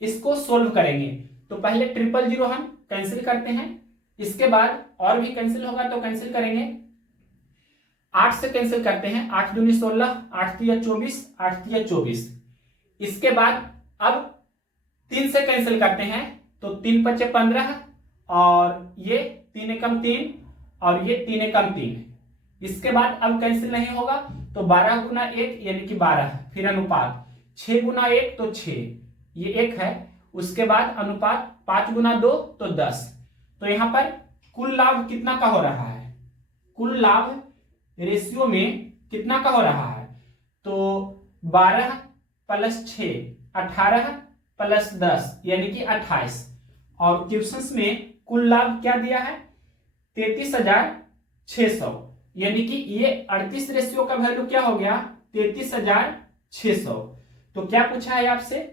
इसको सोल्व करेंगे तो पहले 000 हम कैंसिल करते हैं, इसके बाद और भी कैंसिल होगा तो कैंसिल करेंगे। 8 से कैंसिल करते हैं, 8 दूनी 16, 8 तिया 24, 8 तिया 24। इसके बाद अब 3 से कैंसिल करते हैं तो 3 पचे 15 और ये 3 एकम 3 और ये 3 एकम 3। इसके बाद अब कैंसिल नहीं होगा तो 12 गुना 1 यानी कि 12। फिर अनुपात 6 गुना 1 तो 6, ये 1 है। उसके बाद अनुपात 5 गुना 2 तो 10। तो यहां पर कुल लाभ कितना का हो रहा है? कुल लाभ रेशियो में कितना का हो रहा है? तो 12 प्लस 6 18 प्लस 10 यानी कि 28। और क्वेश्चन में कुल लाभ क्या दिया है? 33,600, यानी कि ये 38 रेशियो का वैल्यू क्या हो गया? 33,600। तो क्या पूछा है आपसे?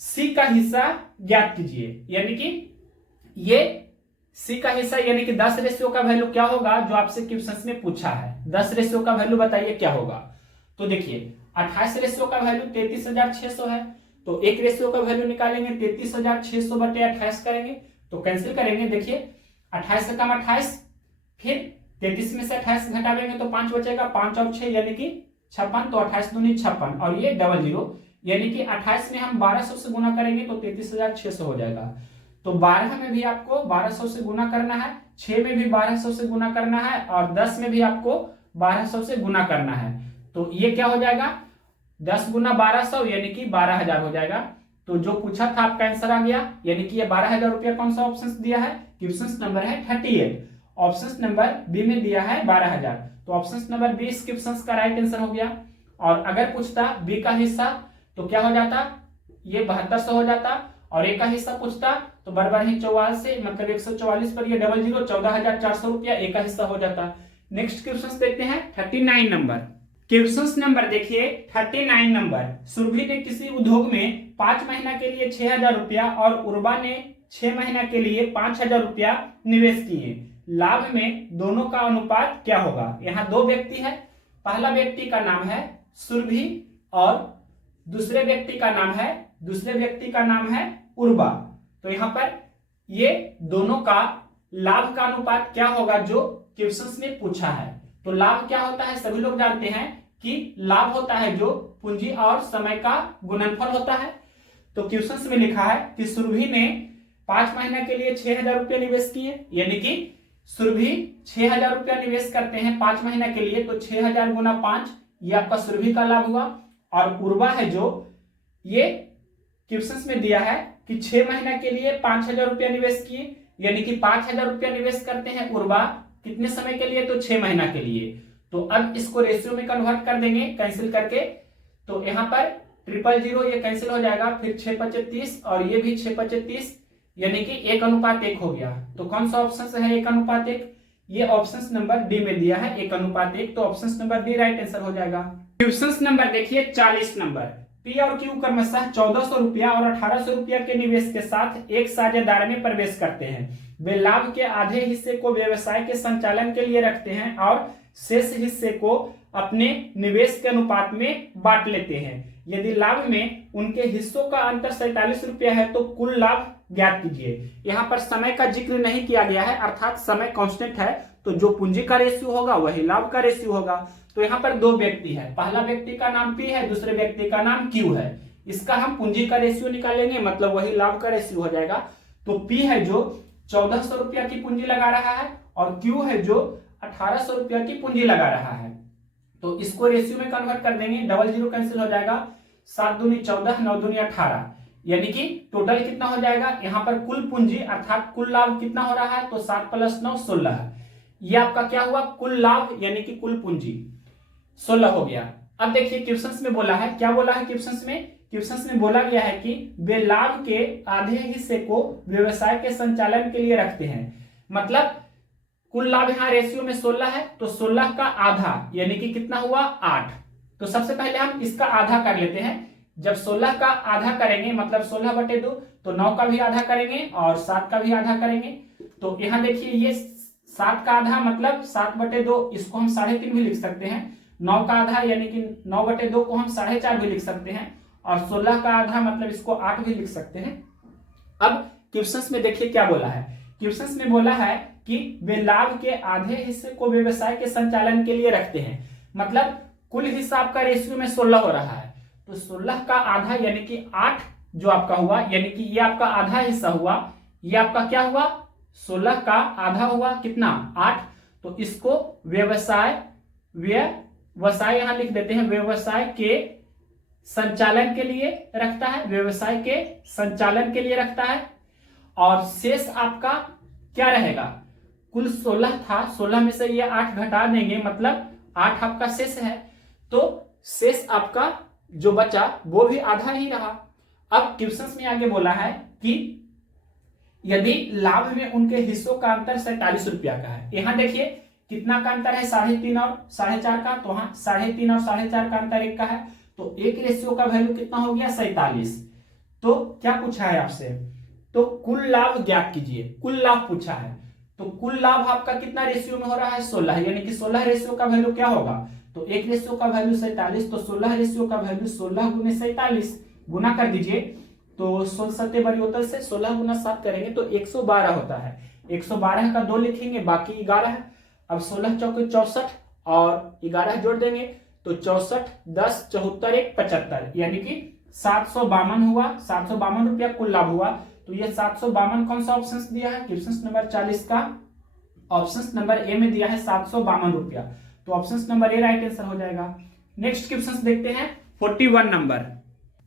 सी का हिस्सा ज्ञात कीजिए, यानी कि ये सी का हिस्सा यानी कि 10 रेशियो का वैल्यू क्या होगा जो आपसे क्वेश्चन में पूछा है। 10 रेशियो का वैल्यू बताइए क्या होगा। तो देखिए 28 रेशियो का वैल्यू 33,600 है, तो एक रेशियो का वैल्यू निकालेंगे 33,600 बटे 28 करेंगे तो कैंसिल करेंगे। देखिए 28 से कम 28, फिर 33 में से 28 घटावेंगे तो 5 बचेगा, 5 और 6 यानी कि 56। तो 28 दूनी 56 और ये 00 यानी कि 28 में हम 1200 से गुना करेंगे तो 33,600 हो जाएगा। तो 12 में भी आपको 1200 से गुना करना है, 6 में भी 1200 से गुना करना है और 10 में भी आपको 1200 से गुना करना है। तो ये क्या हो जाएगा? 10 गुना 1200 यानी कि 12,000 हो जाएगा। तो जो पूछा था आपका आंसर आ गया, यानी कि ये 12,000 रुपया कौन सा ऑप्शन दिया है? क्वेश्चन नंबर है 38, ऑप्शन नंबर बी में दिया है 12,000। तो ऑप्शन नंबर बी इस क्वेश्चन का राइट आंसर हो गया। और अगर पूछता बी का हिस्सा तो क्या हो जाता? ये 7200 हो जाता। और ए का हिस्सा पूछता तो बराबर ही 44 से मतलब 144 पर ये 00 14,400 रुपया ए का हिस्सा हो जाता। नेक्स्ट क्वेश्चन देखते हैं 39 नंबर। क्वेश्चन नंबर देखिए 39 नंबर। सुरभि ने किसी उद्योग में 5 महीना के लिए 6,000 रुपया और उर्वा ने 6 महीना के लिए 5,000 रुपया निवेश किए। लाभ में दोनों का अनुपात क्या होगा? यहाँ 2 व्यक्ति है, पहला व्यक्ति का नाम है सुरभि और दूसरे व्यक्ति का नाम है उर्वा। तो यहाँ पर ये दोनों का लाभ का अनुपात क्या होगा जो क्वेश्चंस ने पूछा है। तो लाभ क्या होता है, सभी लोग जानते हैं कि लाभ होता है जो पूंजी और समय का गुणनफल होता है। तो क्वेश्चंस में लिखा है कि सुरभि ने 5 महीने के लिए 6,000 रुपया निवेश किए, यानी कि सुरभि 6,000 रुपया निवेश करते हैं 5 महीने के लिए, तो 6,000 गुना 5 ये आपका सुरभि का लाभ हुआ। और उर्वा है जो ये क्वेश्चंस में दिया है कि 6 महीने के लिए 5,000 रुपया निवेश किए, यानी कि 5,000 रुपया निवेश करते हैं उर्वा कितने समय के लिए, तो 6 महीना के लिए। तो अब इसको रेशियो में कन्वर्ट कर देंगे कैंसिल करके, तो यहाँ पर 000 ये कैंसिल हो जाएगा, फिर 6×25 और ये भी 6×25, यानी कि 1:1 हो गया। तो कौन सा ऑप्शन है 1:1, ये ऑप्शन नंबर डी में दिया है 1:1, तो option number D right answer हो जाएगा। क्वेश्चन नंबर देखिए 40 नंबर, पी और क्यू क्रमशः 1,400 रुपया और 1,800 रुपया के निवेश के साथ एक साझेदारी में प्रवेश करते हैं। वे लाभ के आधे हिस्से को व्यवसाय के संचालन के लिए रखते हैं और शेष हिस्से को अपने निवेश के अनुपात में बांट लेते हैं। यदि लाभ में उनके हिस्सों का अंतर 47 रुपया है तो कुल लाभ ज्ञात कीजिए। यहाँ पर समय का जिक्र नहीं किया गया है, अर्थात समय कांस्टेंट है, तो जो पूंजी का रेशियो होगा वही लाभ का रेशियो होगा। तो यहाँ पर दो व्यक्ति है, पहला व्यक्ति का नाम पी है, दूसरे व्यक्ति का नाम क्यू है। इसका हम पूंजी का रेशियो निकालेंगे, मतलब वही लाभ का रेशियो हो जाएगा। तो पी है जो 1,400 रुपया की पूंजी लगा रहा है और क्यू है जो 1,800 रुपया की पूंजी लगा रहा है। तो इसको रेशियो में कन्वर्ट कर देंगे, 00 कैंसिल हो जाएगा, 7 दूनी 14, 9 दूनी 18, यानी कि टोटल कितना हो जाएगा, यहाँ पर कुल पूंजी अर्थात कुल लाभ कितना हो रहा है, तो 7 + 9 16। ये आपका क्या हुआ, कुल लाभ यानी कि कुल पूंजी 16 हो गया। अब देखिए क्वेश्चंस में बोला है, क्या बोला है क्वेश्चंस में, क्वेश्चंस में बोला गया है कि वे लाभ के आधे हिस्से को व्यवसाय के संचालन के लिए रखते हैं। मतलब कुल लाभ यहाँ रेशियो में 16 है, तो 16 का आधा यानी कि कितना हुआ 8। तो सबसे पहले हम इसका आधा कर लेते हैं। जब 16 का आधा करेंगे मतलब 16/2, तो 9 का भी आधा करेंगे और 7 का भी आधा करेंगे। तो यहाँ देखिए ये 7 का आधा मतलब 7/2, इसको हम 3.5 भी लिख सकते हैं। 9 का आधा यानी कि 9/2 को हम 4.5 भी लिख सकते हैं, और 16 का आधा मतलब इसको 8 भी लिख सकते हैं। अब क्वेश्चंस में देखिए क्या बोला है, क्वेश्चंस में बोला है कि वे लाभ के आधे हिस्से को व्यवसाय के संचालन के लिए रखते हैं। मतलब कुल हिस्सा आपका रेशियो में 16 हो रहा है, तो 16 का आधा यानी कि 8 जो आपका हुआ, यानी कि ये आपका आधा हिस्सा हुआ, ये आपका क्या हुआ 16 का आधा हुआ कितना 8। तो इसको व्यवसाय यहां लिख देते हैं, व्यवसाय के संचालन के लिए रखता है, व्यवसाय के संचालन के लिए रखता है। और शेष आपका क्या रहेगा, कुल 16 था, 16 में से ये 8 घटा देंगे मतलब 8 आपका शेष है, तो शेष आपका जो बचा वो भी आधा ही रहा। अब क्वेश्चंस में आगे बोला है कि यदि लाभ में उनके हिस्सों का अंतर 47 रुपया का है। यहां देखिए कितना का अंतर है, 3.5 और 4.5 का, तो हाँ 3.5 और 4.5 का अंतर 1 का है, तो एक रेशियो का वैल्यू कितना हो गया 47। तो क्या पूछा है आपसे, तो कुल लाभ ज्ञात कीजिए, कुल लाभ पूछा है। तो कुल लाभ आपका कितना रेशियो में हो रहा है 16, यानी कि 16 रेशियो का वैल्यू क्या होगा, तो एक रेशियो का वैल्यू 47, तो 16 रेशियो का वैल्यू 16 गुने 47 गुना कर दीजिए, तो 16 बड़ी से 16 गुना 7 करेंगे तो 112 होता है। 112 का 2 लिखेंगे, बाकी 11 है। अब 16 चौके 64 और 11 जोड़ देंगे तो 64, 10, 74, 1, 75, यानी कि 752 हुआ। 752 रुपया कुल लाभ हुआ। तो ये 752 कौन सा ऑप्शन दिया है, क्वेश्चन नंबर 40 का ऑप्शन नंबर ए में दिया है 752 रुपया, तो option number A right answer हो जाएगा। नेक्स्ट क्वेश्चन देखते हैं 41 नंबर।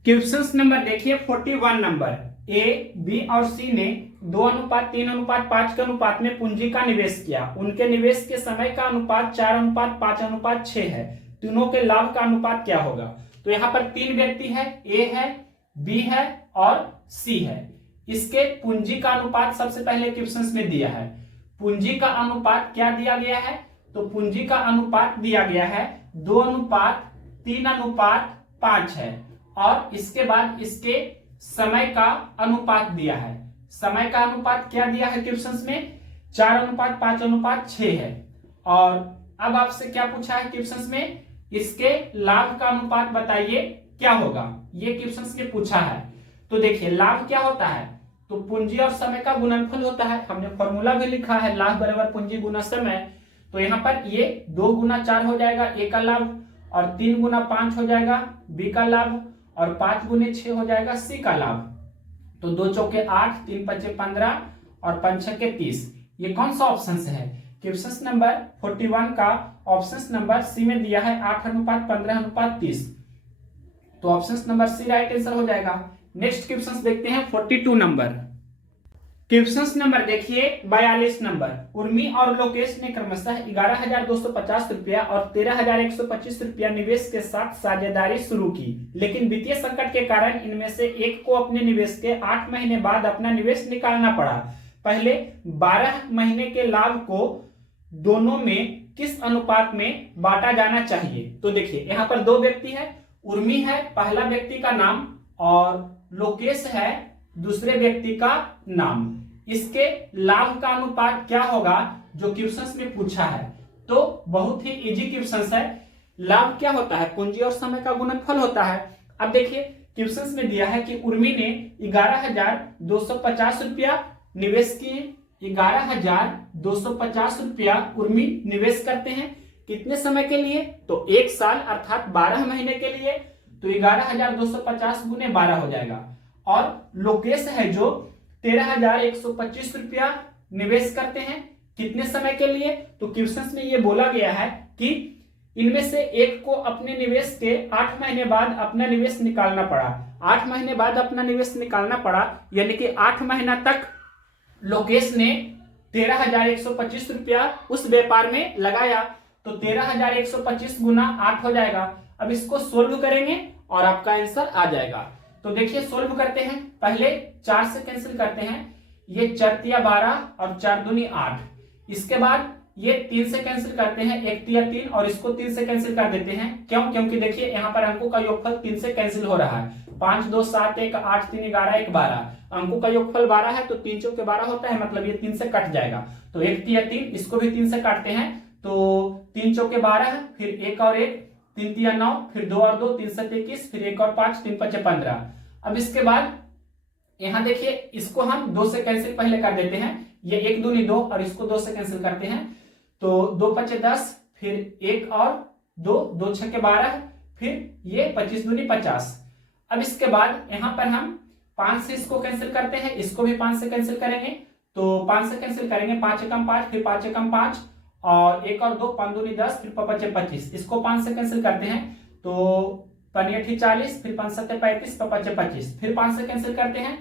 क्वेश्चन नंबर देखिए 41 नंबर, ए, बी और सी ने 2:3:5 के अनुपात में पूंजी का निवेश किया। उनके निवेश के समय का अनुपात 4:5:6 है। तीनों के लाभ का अनुपात क्या होगा। तो यहाँ पर 3 व्यक्ति है, ए है, बी है और सी है। इसके पूंजी का अनुपात सबसे पहले क्वेश्चन में दिया है। पूंजी का अनुपात क्या दिया गया है, तो पूंजी का अनुपात दिया गया है 2:3:5 है, और इसके बाद इसके समय का अनुपात दिया है। समय का अनुपात क्या दिया है क्वेश्चंस में 4:5:6 है। और अब आपसे क्या पूछा है क्वेश्चंस में, इसके लाभ का अनुपात बताइए क्या होगा, ये क्वेश्चंस ने पूछा है। तो देखिए लाभ क्या होता है, तो पूंजी और समय का गुणनफल होता है। हमने फॉर्मूला भी लिखा है, लाभ बराबर पूंजी गुना समय। तो यहाँ पर ये 2 गुना 4 हो जाएगा ए का लाभ, और 3 गुना 5 हो जाएगा बी का लाभ, और 5 गुने 6 हो जाएगा सी का लाभ। तो 2 चौके 8, 3 पचे 15 और 5 छके 30। ये कौन सा ऑप्शन है? क्वेश्चन नंबर 41 का ऑप्शन नंबर सी में दिया है 8:15:30। तो option number C right answer हो जाएगा। नेक्स्ट क्वेश्चन देखते हैं 42 नंबर। क्वेश्चन नंबर देखिए 42 नंबर। उर्मी और लोकेश ने क्रमशः 11,250 रुपया और 13,125 रुपया निवेश के साथ साझेदारी शुरू की, लेकिन वित्तीय संकट के कारण इनमें से एक को अपने निवेश के 8 महीने बाद अपना निवेश निकालना पड़ा। पहले 12 महीने के लाभ को दोनों में किस अनुपात में बांटा जाना चाहिए? तो देखिए यहाँ पर 2 व्यक्ति है, उर्मी है पहला व्यक्ति का नाम और लोकेश है दूसरे व्यक्ति का नाम। इसके लाभ का अनुपात क्या होगा जो क्वेश्चन में पूछा है? तो बहुत ही इजी क्वेश्चन है। लाभ क्या होता है? पूंजी और समय का गुणनफल होता है। अब देखिए क्वेश्चन में दिया है कि उर्मी ने 11,250 रुपया निवेश किए। 11,250 रुपया उर्मी निवेश करते हैं कितने समय के लिए? तो 1 साल अर्थात 12 महीने के लिए। तो 11,250 गुने 12 हो जाएगा। और लोकेश है जो 13,125 रुपया निवेश करते हैं कितने समय के लिए? तो क्वेश्चन में ये बोला गया है कि इनमें से एक को अपने निवेश के 8 महीने बाद अपना निवेश निकालना पड़ा। 8 महीने बाद अपना निवेश निकालना पड़ा, यानी कि 8 महीना तक लोकेश ने 13,125 रुपया उस व्यापार में लगाया। तो 13,125 गुना 8 हो जाएगा। अब इसको सोल्व करेंगे और आपका आंसर आ जाएगा। तो देखिए सोल्व करते हैं। पहले 4 से कैंसिल करते हैं, ये 4 तिया 12 और 4 दूनी 8। इसके बाद ये 3 से कैंसिल करते हैं, 1 तिया 3 और इसको 3 से कैंसिल कर देते हैं। क्यों? क्योंकि देखिए यहाँ पर अंकों का योगफल 3 से कैंसिल हो रहा है। 5 2 7 1 8 3 11 1 12। अंकों का योगफल 12 है तो 3 चौके 12 होता है, मतलब ये 3 से कट जाएगा। तो 1 तिया 3, इसको भी 3 से काटते हैं तो 3 चौके 12, फिर 1 और 1, 3 तिया 9, फिर 2 और 2, 3 7 21, फिर 1 और 5, 3 5 15। अब इसके बाद यहाँ देखिए इसको हम 2 से कैंसिल पहले कर देते हैं। ये 1 दूनी 2 और इसको 2 से कैंसिल करते हैं तो 2 5 10, फिर 1 और 2, 2 6 12, फिर ये 25 दूनी 50। अब इसके बाद यहाँ पर हम 5 से इसको कैंसिल करते हैं, इसको भी 5 से कैंसिल करेंगे। तो 5 से कैंसिल करेंगे, 5 एकम 5, फिर 5 एकम 5 और 1 और 2, 5 दूनी 10, फिर 5 25। इसको 5 से कैंसिल करते हैं तो 5 40, फिर 5 7 35, 5 25, फिर 5 से कैंसिल करते हैं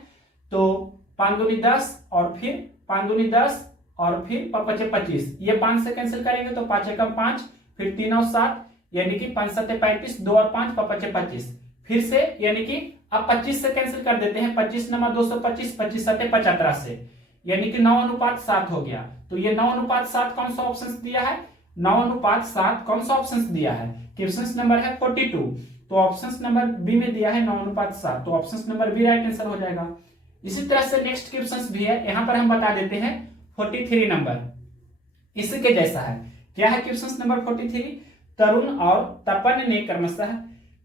तो 5 दूनी 10 और फिर 5 दूनी 10 और फिर 5 25। ये 5 से कैंसिल करेंगे तो 5 एकम 5, फिर 3 और 7, यानी कि 5 7 35, 2 और 5, 5 25। फिर से यानी कि अब 25 से कैंसिल कर देते हैं, 25 नमा 225, 25 7 75 से, यानी कि 9:7 हो गया। तो ये 9:7 कौन सा ऑप्शन दिया है? 9:7 कौन सा ऑप्शन दिया है? क्वेश्चन नंबर है 42, तो ऑप्शन नंबर बी में दिया है 9:7। तो option number B right answer हो जाएगा। इसी तरह से नेक्स्ट क्वेश्चन भी है, यहां पर हम बता देते हैं 43 नंबर इसके जैसा है। क्या है क्वेश्चन नंबर 43? तरुण और तपन ने क्रमशः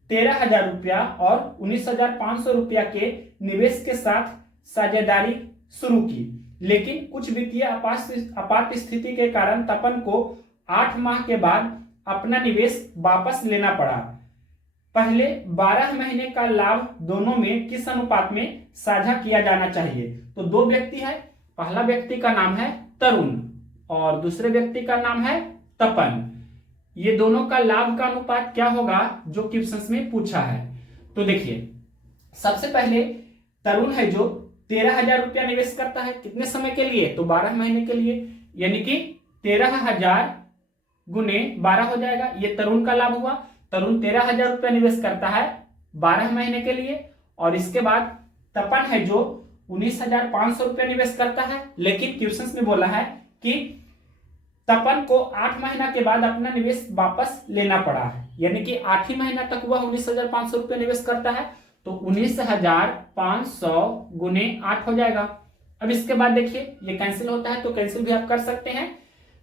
13,000 रुपया और 19,500 रुपया के निवेश के साथ साझेदारी शुरू की, लेकिन कुछ वित्तीय आपात स्थिति के कारण तपन को 8 माह के बाद अपना निवेश वापस लेना पड़ा। पहले 12 महीने का लाभ दोनों में किस अनुपात में साझा किया जाना चाहिए? तो 2 व्यक्ति है, पहला व्यक्ति का नाम है तरुण और दूसरे व्यक्ति का नाम है तपन। ये दोनों का लाभ का अनुपात क्या होगा जो क्वेश्चन में पूछा है? तो देखिए सबसे पहले तरुण है जो 13,000 रुपया निवेश करता है कितने समय के लिए? तो 12 महीने के लिए, यानी कि 13,000 गुने 12 हो जाएगा। ये तरुण का लाभ हुआ। तरुण 13,000 रुपया निवेश करता है 12 महीने के लिए। और इसके बाद तपन है जो 19,500 रुपया निवेश करता है, लेकिन क्वेश्चन में बोला है कि तपन को 8 महीना के बाद अपना निवेश वापस लेना पड़ा है, यानी कि 8 ही महीना तक हुआ 19,500 रुपया निवेश करता है। तो 19,500 गुने 8 हो जाएगा। अब इसके बाद देखिए ये कैंसिल होता है तो कैंसिल भी आप कर सकते हैं।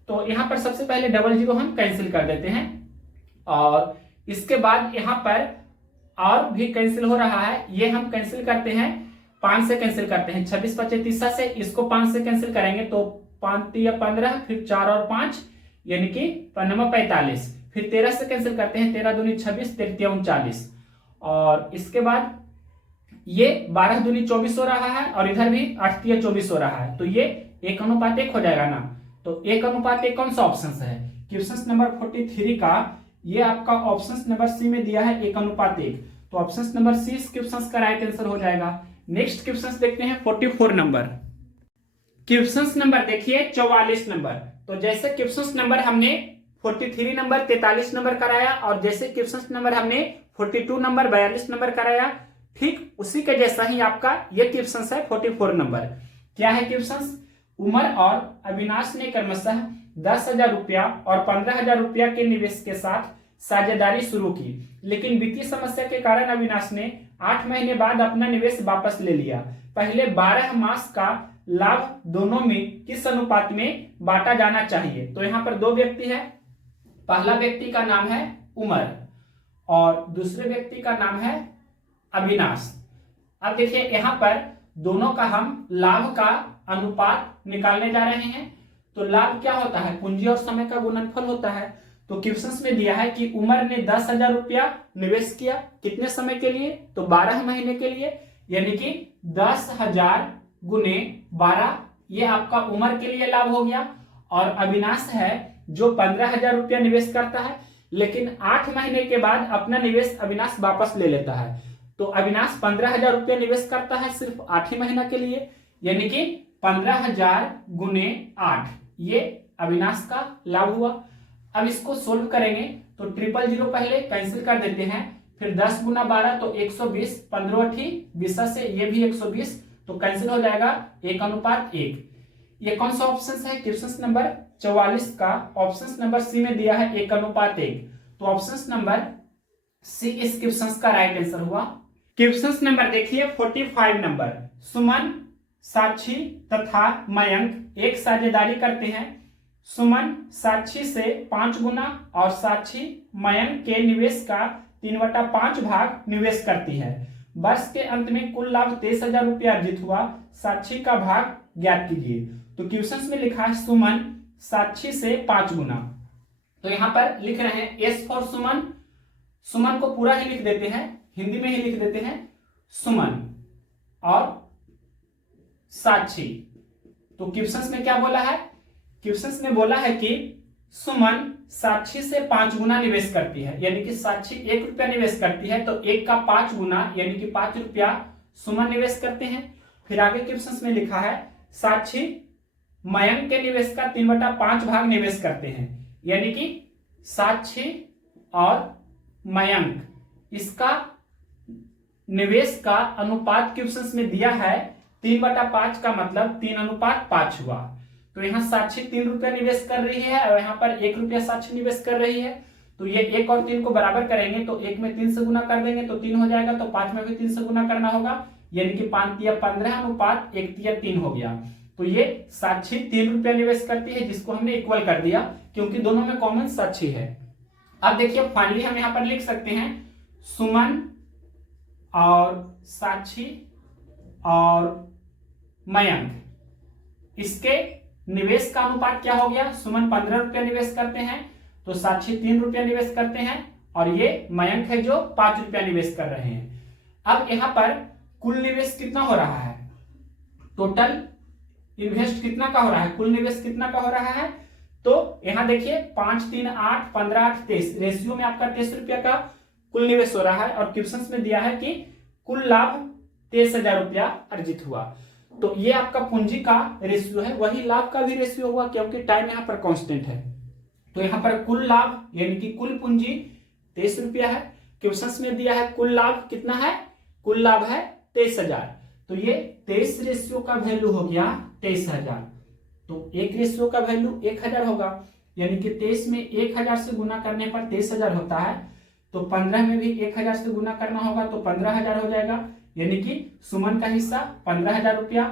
तो यहाँ पर सबसे पहले 00 हम कैंसिल कर देते हैं और इसके बाद यहाँ पर और भी कैंसिल हो रहा है, ये हम कैंसिल करते हैं 5 से कैंसिल करते हैं, 26 25 30 से, इसको 5 से कैंसिल करेंगे तो 5 या 15, फिर 4 और 5 यानी कि 45, फिर 13 से कैंसिल करते हैं, 13 दूनी 26, 13 39, और इसके बाद ये 12 दूनी 24 हो रहा है और इधर भी 8 या 24 हो रहा है, तो ये 1:1 हो जाएगा ना। तो 1:1 कौन सा ऑप्शन है? क्वेश्चन नंबर 43 का ये आपका ऑप्शन नंबर सी में दिया है 1:1, तो ऑप्शन नंबर सी इस क्वेश्चन का राइट आंसर हो जाएगा। नेक्स्ट क्वेश्चन देखते हैं 44 नंबर। क्वेश्चन नंबर देखिए 44 नंबर। तो जैसे क्वेश्चन नंबर हमने 43 नंबर 43 नंबर कराया और जैसे क्वेश्चन नंबर हमने 42 नंबर 42 नंबर कराया, ठीक उसी के जैसा ही आपका ये क्वेश्चन है 44 नंबर। क्या है क्वेश्चन? उमर और अविनाश ने क्रमशः 10,000 रुपया और 15,000 रुपया के निवेश के साथ साझेदारी शुरू की, लेकिन वित्तीय समस्या के कारण अविनाश ने 8 महीने बाद अपना निवेश वापस ले लिया। पहले 12 मास का लाभ दोनों में किस अनुपात में बांटा जाना चाहिए? तो यहाँ पर दो व्यक्ति है, पहला व्यक्ति का नाम है उमर और दूसरे व्यक्ति का नाम है अविनाश। अब देखिए यहाँ पर दोनों का हम लाभ का अनुपात निकालने जा रहे हैं। तो लाभ क्या होता है? पूंजी और समय का गुणनफल होता है। तो क्वेश्चन में दिया है कि उमर ने 10,000 रुपया निवेश किया, कितने समय के लिए? तो 12 महीने के लिए, यानी कि 10,000 गुने 12, ये आपका उमर के लिए लाभ हो गया। और अविनाश है जो 15,000 रुपया निवेश करता है, लेकिन 8 महीने के बाद अपना निवेश अविनाश वापस ले लेता है। तो अविनाश 15,000 रुपया निवेश करता है सिर्फ 8 ही महीना के लिए, यानी कि 15,000 गुने 8, ये अविनाश का लाभ हुआ। अब इसको सोल्व करेंगे तो 000 पहले कैंसिल कर देते हैं, फिर 10 गुना 12 तो 120, 15 20 से ये भी 120, तो कैंसिल हो जाएगा 1:1। ये कौन सा ऑप्शन है? क्वेश्चन नंबर 44 का ऑप्शन नंबर सी में दिया है 1:1, तो ऑप्शन नंबर सी इस क्वेश्चन का राइट आंसर हुआ। क्वेश्चन नंबर देखिए 45 नंबर। सुमन, साक्षी तथा मयंक एक साझेदारी करते हैं। सुमन साक्षी से 5 गुना और साक्षी मयंक के निवेश का 3/5 भाग निवेश करती है। वर्ष के अंत में कुल लाभ 23,000 रुपया अर्जित हुआ, साक्षी का भाग ज्ञात कीजिए। तो क्वेश्चन में लिखा है सुमन साक्षी से 5 गुना, तो यहां पर लिख रहे हैं एस फॉर सुमन। सुमन को पूरा ही लिख देते हैं, हिंदी में ही लिख देते हैं सुमन और साक्षी। तो क्वेश्चन में क्या बोला है? क्वेश्चन में बोला है कि सुमन साक्षी से 5 गुना निवेश करती है, यानी कि साक्षी 1 रुपया निवेश करती है तो 1 का 5 गुना यानी कि 5 रुपया सुमन निवेश करते हैं। फिर आगे क्वेश्चन में लिखा है साक्षी मयंक के निवेश का 3/5 भाग निवेश करते हैं, यानी कि साक्षी और मयंक इसका निवेश का अनुपात क्वेश्चन में दिया है 3/5 का मतलब 3:5 हुआ। तो यहाँ साक्षी 3 रुपया निवेश कर रही है और यहाँ पर 1 रुपया साक्षी निवेश कर रही है, तो ये 1 और 3 को बराबर करेंगे तो 1 में 3 से गुना कर देंगे तो 3 हो जाएगा, तो 5 में भी 3 से गुना करना होगा, यानी कि 5 या 15 अनुपात 1 या 3 हो गया। तो ये साक्षी 3 रुपया निवेश करती है, जिसको हमने इक्वल कर दिया क्योंकि दोनों में कॉमन साक्षी है। अब देखिए फाइनली हम यहाँ पर लिख सकते हैं सुमन और साक्षी और मयंक, इसके निवेश का अनुपात क्या हो गया? सुमन 15 रुपया निवेश करते हैं तो साक्षी 3 रुपया निवेश करते हैं और ये मयंक है जो 5 रुपया निवेश कर रहे हैं। अब यहाँ पर कुल निवेश कितना हो रहा है? टोटल इन्वेस्ट कितना का हो रहा है? कुल निवेश कितना का हो रहा है? तो यहाँ देखिए 5 3 8 15 8 23 रेशियो में आपका 23 रुपया का कुल निवेश हो रहा है और क्वेश्चन में दिया है कि कुल लाभ 23,000 रुपया अर्जित हुआ। तो ये आपका पूंजी का रेशियो है, वही लाभ का भी रेशियो हुआ क्योंकि टाइम यहाँ पर कांस्टेंट है। तो यहाँ पर कुल लाभ यानी कि कुल पूंजी 23 रुपया है। क्वेश्चन में दिया है कुल लाभ कितना है? कुल लाभ है 23,000, तो ये 23 रेशियो का वैल्यू हो गया 23,000। तो एक रेशियो का वैल्यू 1,000 होगा, यानी कि 23 में 1,000 से गुना करने पर 23,000 होता है, तो 15 में भी 1,000 से गुना करना होगा तो 15,000 हो जाएगा, यानी कि सुमन का हिस्सा 15,000 रुपया।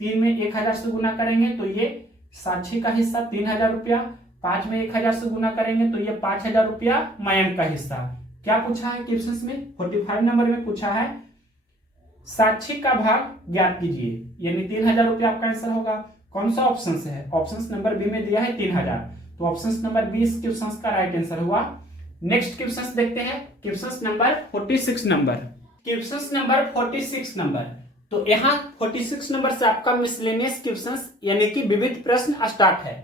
3 में 1,000 से गुना करेंगे तो ये साक्षी का हिस्सा 3,000 रुपया। 5 में 1,000 से गुना करेंगे तो ये 5,000 रुपया मयंक का हिस्सा। क्या पूछा है क्वेश्चन में? 45 नंबर में पूछा है साक्षी का भाग ज्ञात कीजिए, यानी 3000 रुपया आपका आंसर होगा। कौन सा ऑप्शन से है? ऑप्शन नंबर बी में दिया है 3000, तो ऑप्शन नंबर बी इस क्वेश्चन का राइट आंसर हुआ। नेक्स्ट क्वेश्चन देखते हैं, question number 46 number. Question number 46 number, तो यहाँ 46 नंबर से आपका मिसलेनियस क्वेश्चन यानी कि विविध प्रश्न स्टार्ट है।